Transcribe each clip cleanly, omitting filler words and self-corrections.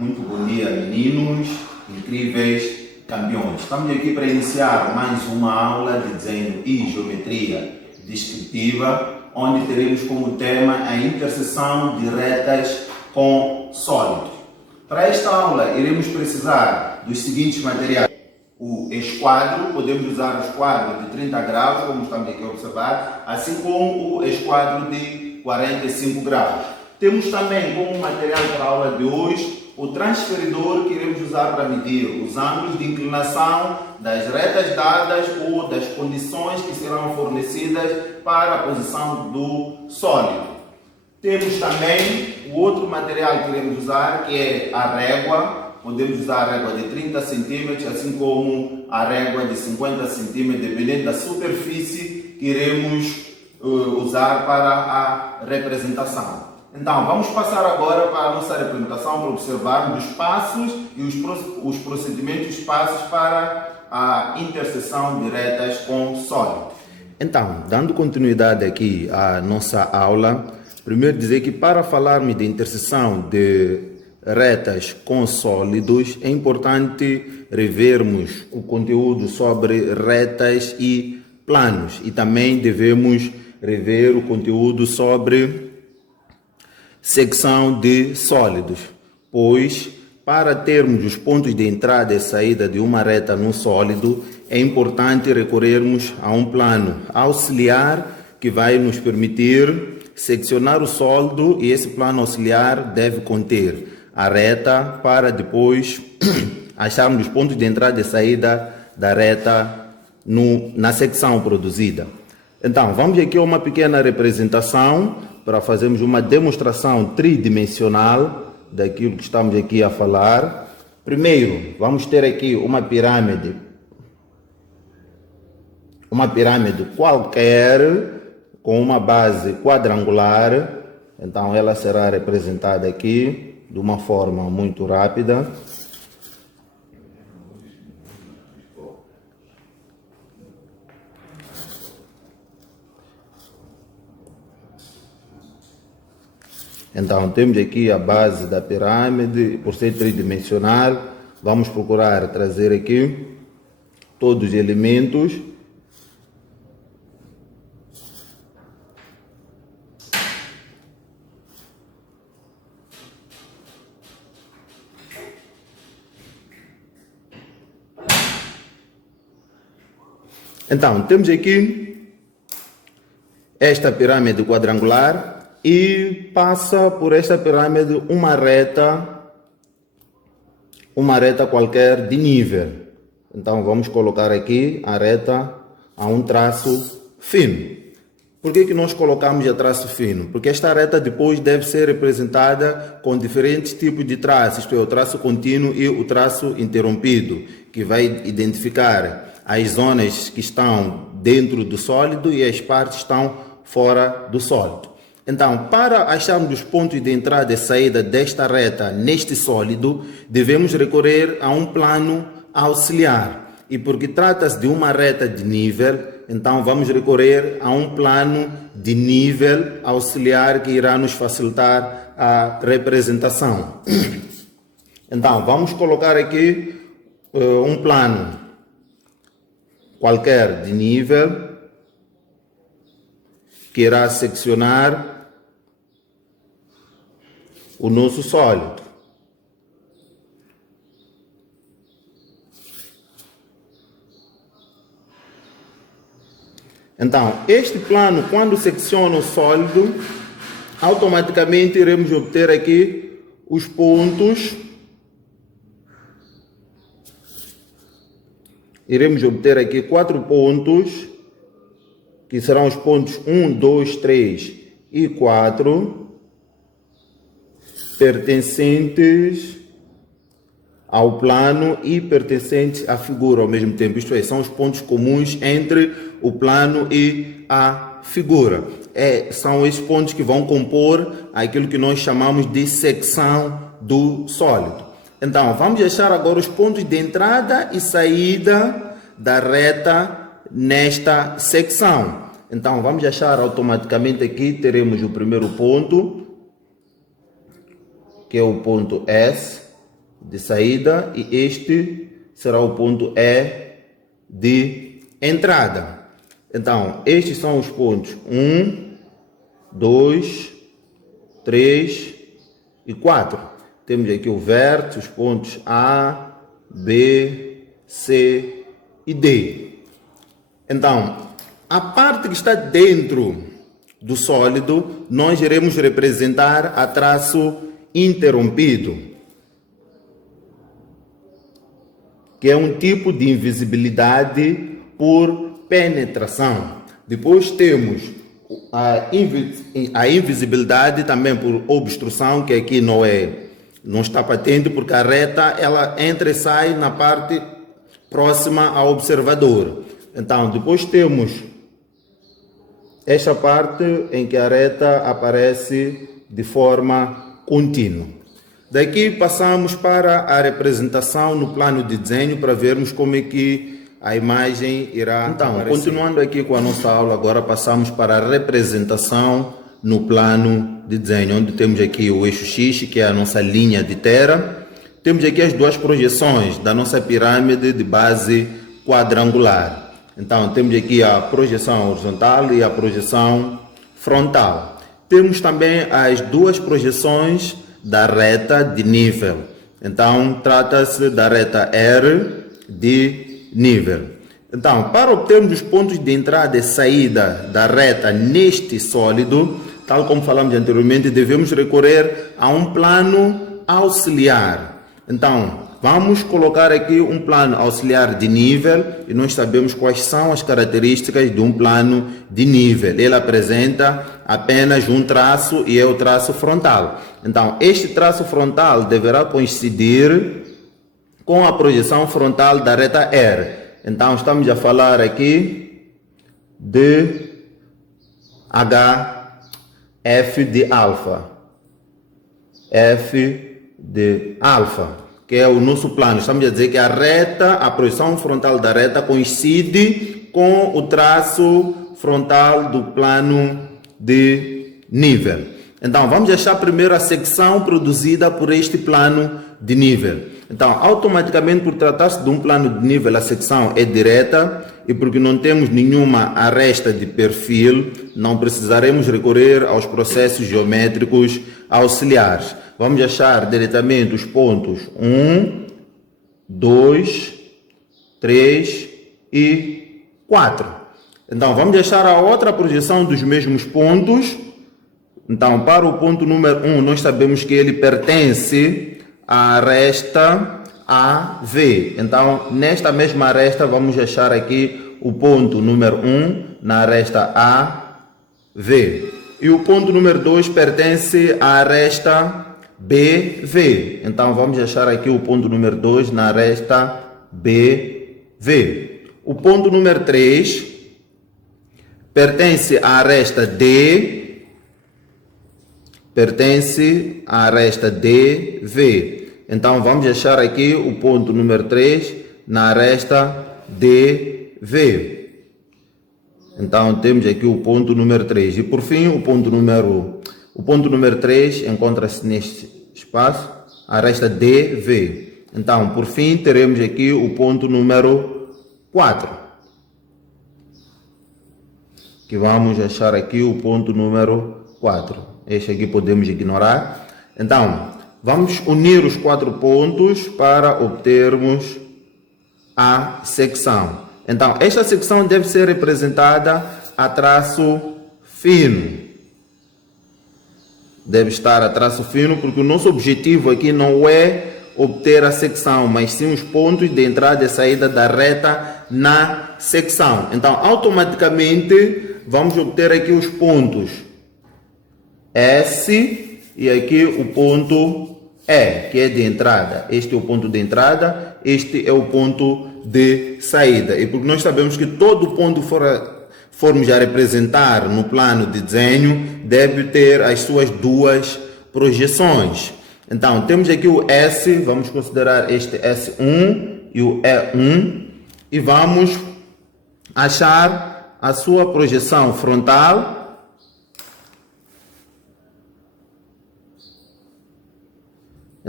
Muito bom dia, meninos, incríveis campeões. Estamos aqui para iniciar mais uma aula de desenho e geometria descritiva, onde teremos como tema a interseção de retas com sólidos. Para esta aula, iremos precisar dos seguintes materiais. O esquadro, podemos usar o esquadro de 30 graus, como estamos aqui a observar, assim como o esquadro de 45 graus. Temos também como material para a aula de hoje o transferidor que iremos usar para medir os ângulos de inclinação das retas dadas ou das condições que serão fornecidas para a posição do sólido. Temos também o outro material que iremos usar, que é a régua. Podemos usar a régua de 30 cm, assim como a régua de 50 cm, dependendo da superfície que iremos usar para a representação. Então, vamos passar agora para a nossa representação para observarmos os passos e os procedimentos, os passos para a interseção de retas com sólido. Então, dando continuidade aqui à nossa aula, primeiro dizer que para falarmos de interseção de retas com sólidos, é importante revermos o conteúdo sobre retas e planos e também devemos rever o conteúdo sobre secção de sólidos, pois para termos os pontos de entrada e saída de uma reta num sólido, é importante recorrermos a um plano auxiliar que vai nos permitir seccionar o sólido, e esse plano auxiliar deve conter a reta para depois acharmos os pontos de entrada e saída da reta na secção produzida. Então, vamos aqui a uma pequena representação para fazermos uma demonstração tridimensional daquilo que estamos aqui a falar. Primeiro, vamos ter aqui uma pirâmide qualquer com uma base quadrangular. Então, ela será representada aqui de uma forma muito rápida. Então, temos aqui a base da pirâmide, por ser tridimensional, vamos procurar trazer aqui todos os elementos. Então, temos aqui esta pirâmide quadrangular e passa por esta pirâmide uma reta qualquer de nível. Então, vamos colocar aqui a reta a um traço fino. Por que nós colocamos a traço fino? Porque esta reta depois deve ser representada com diferentes tipos de traços, isto é, o traço contínuo e o traço interrompido, que vai identificar as zonas que estão dentro do sólido e as partes que estão fora do sólido. Então, para acharmos os pontos de entrada e saída desta reta neste sólido, devemos recorrer a um plano auxiliar. E porque trata-se de uma reta de nível, então vamos recorrer a um plano de nível auxiliar que irá nos facilitar a representação. Então, vamos colocar aqui um plano qualquer de nível que irá seccionar o nosso sólido. Então, este plano, quando secciona o sólido, automaticamente iremos obter aqui os pontos. Iremos obter aqui 4 pontos, que serão os pontos 1, 2, 3 e 4, pertencentes ao plano e pertencentes à figura ao mesmo tempo. Isto é, são os pontos comuns entre o plano e a figura. São esses pontos que vão compor aquilo que nós chamamos de secção do sólido. Então, vamos achar agora os pontos de entrada e saída da reta nesta secção. Então, vamos achar automaticamente aqui, teremos o primeiro ponto, que é o ponto S. de saída e este será o ponto E de entrada. Então, estes são os pontos 1, 2, 3 e 4. Temos aqui o vértice, os pontos A, B, C e D. Então, a parte que está dentro do sólido, nós iremos representar a traço interrompido, que é um tipo de invisibilidade por penetração. Depois temos a invisibilidade também por obstrução, que aqui não está patente, porque a reta ela entra e sai na parte próxima ao observador. Então, depois temos esta parte em que a reta aparece de forma contínua. Daqui passamos para a representação no plano de desenho para vermos como é que a imagem irá aparecer. Continuando aqui com a nossa aula, agora passamos para a representação no plano de desenho, onde temos aqui o eixo X, que é a nossa linha de terra. Temos aqui as duas projeções da nossa pirâmide de base quadrangular. Então, temos aqui a projeção horizontal e a projeção frontal. Temos também as duas projeções da reta de nível. Então, trata-se da reta R de nível. Então, para obtermos os pontos de entrada e saída da reta neste sólido, tal como falamos anteriormente, devemos recorrer a um plano auxiliar. Então, vamos colocar aqui um plano auxiliar de nível e nós sabemos quais são as características de um plano de nível. Ele apresenta apenas um traço e é o traço frontal. Então, este traço frontal deverá coincidir com a projeção frontal da reta R. Então, estamos a falar aqui de HF de alfa. F de alfa, que é o nosso plano. Estamos a dizer que a projeção frontal da reta coincide com o traço frontal do plano de nível. Então, vamos achar primeiro a secção produzida por este plano de nível. Então, automaticamente, por tratar-se de um plano de nível, a secção é direta e porque não temos nenhuma aresta de perfil, não precisaremos recorrer aos processos geométricos auxiliares. Vamos achar diretamente os pontos 1, 2, 3 e 4. Então, vamos achar a outra projeção dos mesmos pontos. Então, para o ponto número 1, nós sabemos que ele pertence à aresta AV. Então, nesta mesma aresta, vamos achar aqui o ponto número 1 na aresta AV. E o ponto número 2 pertence à aresta BV. Então, vamos achar aqui o ponto número 2 na aresta BV. O ponto número 3 pertence à aresta D. Pertence à aresta DV. Então, vamos achar aqui o ponto número 3 na aresta DV. Então, temos aqui o ponto número 3. E, por fim, o ponto número 3 encontra-se neste espaço, a aresta DV. Então, por fim, teremos aqui o ponto número 4. Que vamos achar aqui o ponto número 4. Este aqui podemos ignorar. Então, vamos unir os 4 pontos para obtermos a secção. Então, esta secção deve ser representada a traço fino. Deve estar a traço fino, porque o nosso objetivo aqui não é obter a secção, mas sim os pontos de entrada e saída da reta na secção. Então, automaticamente, vamos obter aqui os pontos S e aqui o ponto E, que é de entrada. Este é o ponto de entrada, este é o ponto de saída. E porque nós sabemos que todo ponto formos a representar no plano de desenho, deve ter as suas duas projeções. Então, temos aqui o S, vamos considerar este S1 e o E1, e vamos achar a sua projeção frontal.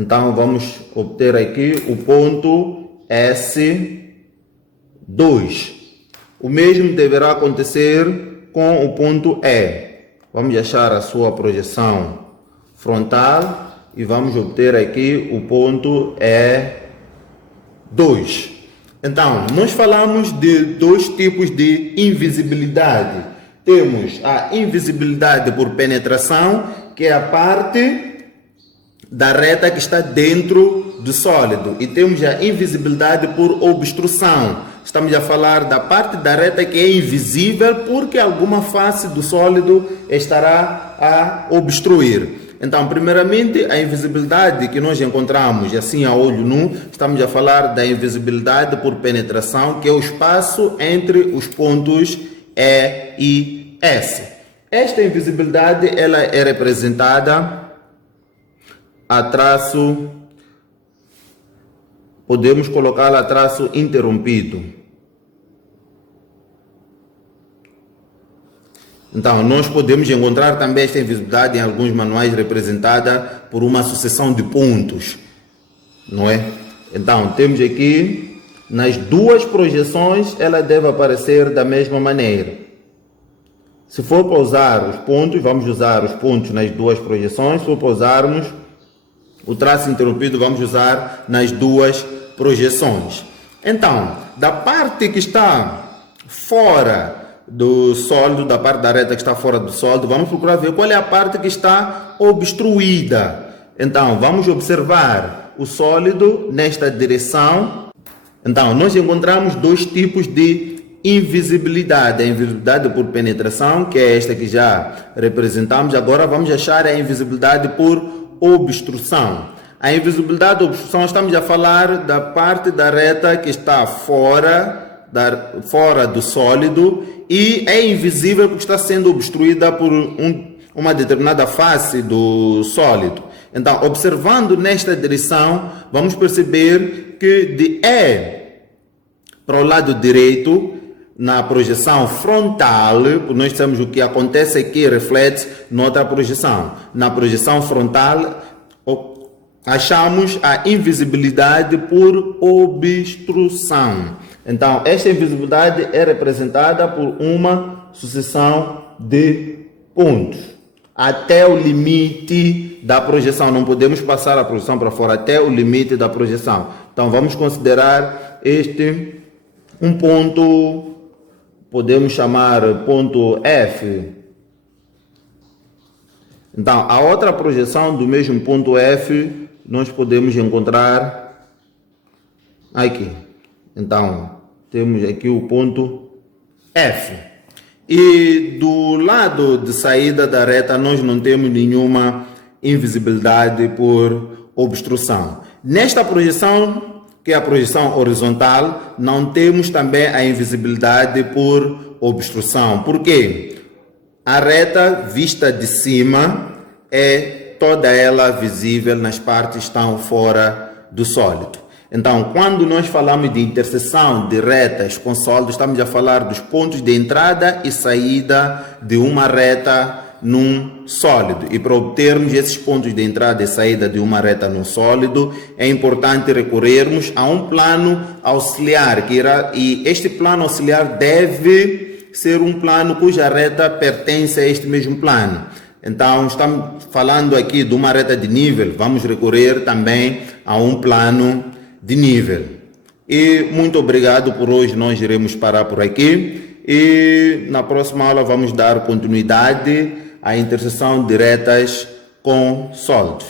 Então vamos obter aqui o ponto S2. O mesmo deverá acontecer com o ponto E. Vamos achar a sua projeção frontal e vamos obter aqui o ponto E2. Então, nós falamos de dois tipos de invisibilidade. Temos a invisibilidade por penetração, que é a parte da reta que está dentro do sólido. E temos a invisibilidade por obstrução. Estamos a falar da parte da reta que é invisível porque alguma face do sólido estará a obstruir. Então, primeiramente, a invisibilidade que nós encontramos assim a olho nu, estamos a falar da invisibilidade por penetração, que é o espaço entre os pontos E e S. Esta invisibilidade ela é representada a traço, podemos colocá-la a traço interrompido. Então, nós podemos encontrar também esta invisibilidade em alguns manuais representada por uma sucessão de pontos, não é? Então, temos aqui, nas duas projeções, ela deve aparecer da mesma maneira. Se for para usar os pontos, vamos usar os pontos nas duas projeções. Se for para usarmos o traço interrompido, vamos usar nas duas projeções. Então, da parte que está fora do sólido, da parte da reta que está fora do sólido, vamos procurar ver qual é a parte que está obstruída. Então, vamos observar o sólido nesta direção. Então, nós encontramos dois tipos de invisibilidade. A invisibilidade por penetração, que é esta que já representamos. Agora vamos achar a invisibilidade por obstrução. A invisibilidade por obstrução, estamos a falar da parte da reta que está fora do sólido e é invisível porque está sendo obstruída por uma determinada face do sólido. Então, observando nesta direção, vamos perceber que de E para o lado direito, na projeção frontal, nós sabemos o que acontece aqui reflete noutra projeção. Na projeção frontal, achamos a invisibilidade por obstrução. Então, esta invisibilidade é representada por uma sucessão de pontos. Até o limite da projeção. Não podemos passar a projeção para fora até o limite da projeção. Então, vamos considerar este um ponto, podemos chamar ponto F. Então, a outra projeção do mesmo ponto F, nós podemos encontrar aqui. Então, temos aqui o ponto F. E do lado de saída da reta, nós não temos nenhuma invisibilidade por obstrução. Nesta projeção, que é a projeção horizontal, não temos também a invisibilidade por obstrução. Por quê? A reta vista de cima é toda ela visível nas partes que estão fora do sólido. Então, quando nós falamos de interseção de retas com sólido, estamos a falar dos pontos de entrada e saída de uma reta num sólido. E para obtermos esses pontos de entrada e saída de uma reta num sólido, é importante recorrermos a um plano auxiliar, e este plano auxiliar deve ser um plano cuja reta pertence a este mesmo plano. Então, estamos falando aqui de uma reta de nível, vamos recorrer também a um plano de nível. E muito obrigado por hoje, nós iremos parar por aqui e na próxima aula vamos dar continuidade à interseção de retas com sólido.